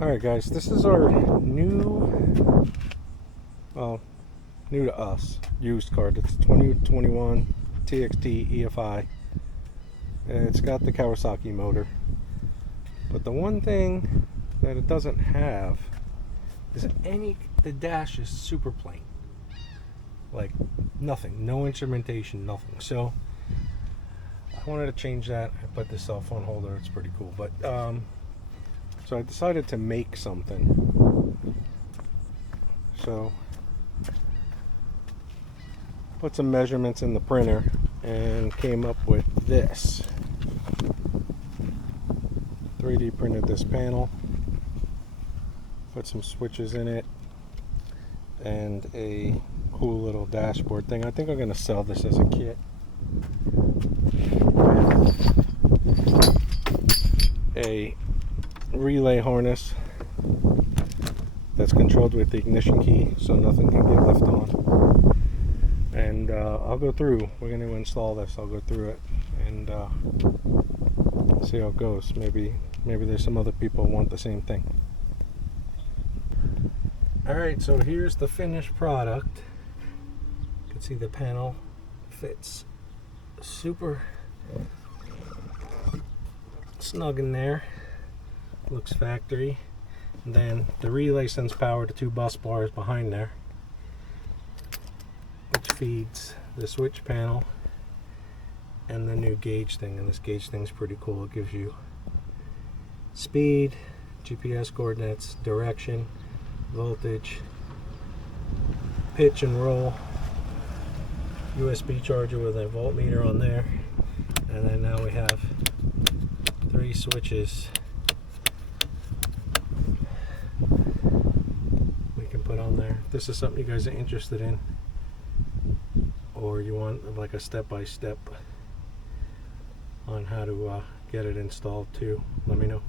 Alright guys, this is our new, well, new to us, used card. It's 2021 TXT Efi. It's got the Kawasaki motor. But the one thing that it doesn't have is the dash is super plain. Like nothing, no instrumentation, nothing. So I wanted to change that. I put this cell phone holder, it's pretty cool. But so I decided to make something. So put some measurements in the printer and came up with this. 3D printed this panel, put some switches in it, and a cool little dashboard thing. I think I'm going to sell this as a kit. A relay harness that's controlled with the ignition key, so nothing can get left on. And I'll go through. We're going to install this. I'll go through it and see how it goes. Maybe there's some other people who want the same thing. Alright, so here's the finished product. You can see the panel fits super snug in there. Looks factory. And then the relay sends power to 2 bus bars behind there, which feeds the switch panel and the new gauge thing. And this gauge thing's pretty cool. It gives you speed, GPS coordinates, direction, voltage, pitch and roll, USB charger with a voltmeter on there, and then now we have 3 switches we can put on there. If this is something you guys are interested in, or you want like a step-by-step on how to get it installed too, let me know.